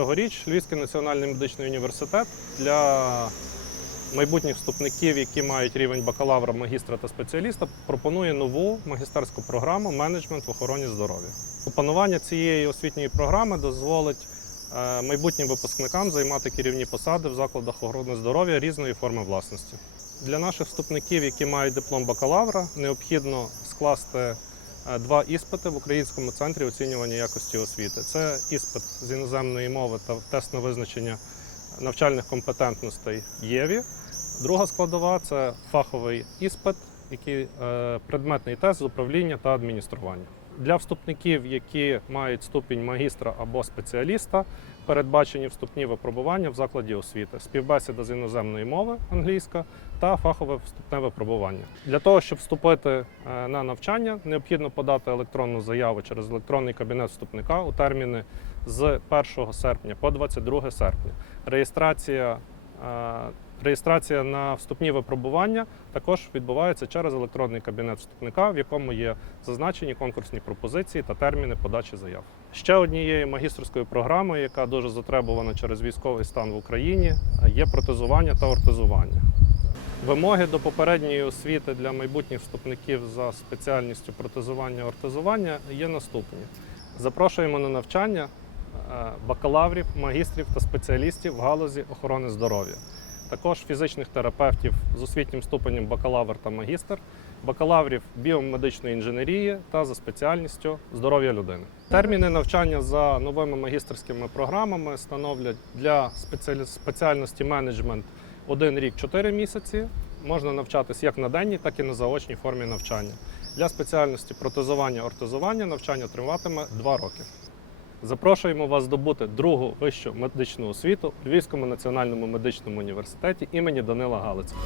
Цьогоріч Львівський національний медичний університет для майбутніх вступників, які мають рівень бакалавра, магістра та спеціаліста, пропонує нову магістерську програму менеджмент в охороні здоров'я. Опанування цієї освітньої програми дозволить е, майбутнім випускникам займати керівні посади в закладах охорони здоров'я різної форми власності. Для наших вступників, які мають диплом бакалавра, необхідно скласти два іспити в Українському центрі оцінювання якості освіти. Це іспит з іноземної мови та тест на визначення навчальних компетентностей ЄВІ. Друга складова це фаховий іспит, який е, предметний тест з управління та адміністрування. Для вступників, які мають ступінь магістра або спеціаліста, передбачені вступні випробування в закладі освіти, співбесіда з іноземної мови англійська та фахове вступне випробування. Для того, щоб вступити е, на навчання, необхідно подати електронну заяву через електронний кабінет вступника у терміни з 1 серпня по 22 серпня. Реєстрація, е, реєстрація на вступні випробування також відбувається через електронний кабінет вступника, в якому є зазначені конкурсні пропозиції та терміни подачі заяв. Ще однією магістерською програмою, яка дуже затребувана через військовий стан в Україні, є протезування та ортезування. Вимоги до попередньої освіти для майбутніх вступників за спеціальністю протезування ортезування є наступні: запрошуємо на навчання е, бакалаврів, магістрів та спеціалістів в галузі охорони здоров'я, також фізичних терапевтів з освітнім ступенем бакалавр та магістр, бакалаврів біомедичної інженерії та за спеціальністю здоров'я людини. Терміни навчання за новими магістерськими програмами становлять для спеціальності менеджмент один рік 4 місяці. Можна навчатись як на денній, так і на заочній формі навчання. Для спеціальності протезування ортезування навчання триватиме 2 роки. Запрошуємо вас здобути другу вищу медичну освіту у Львівському національному медичному університеті імені Данила Галицького.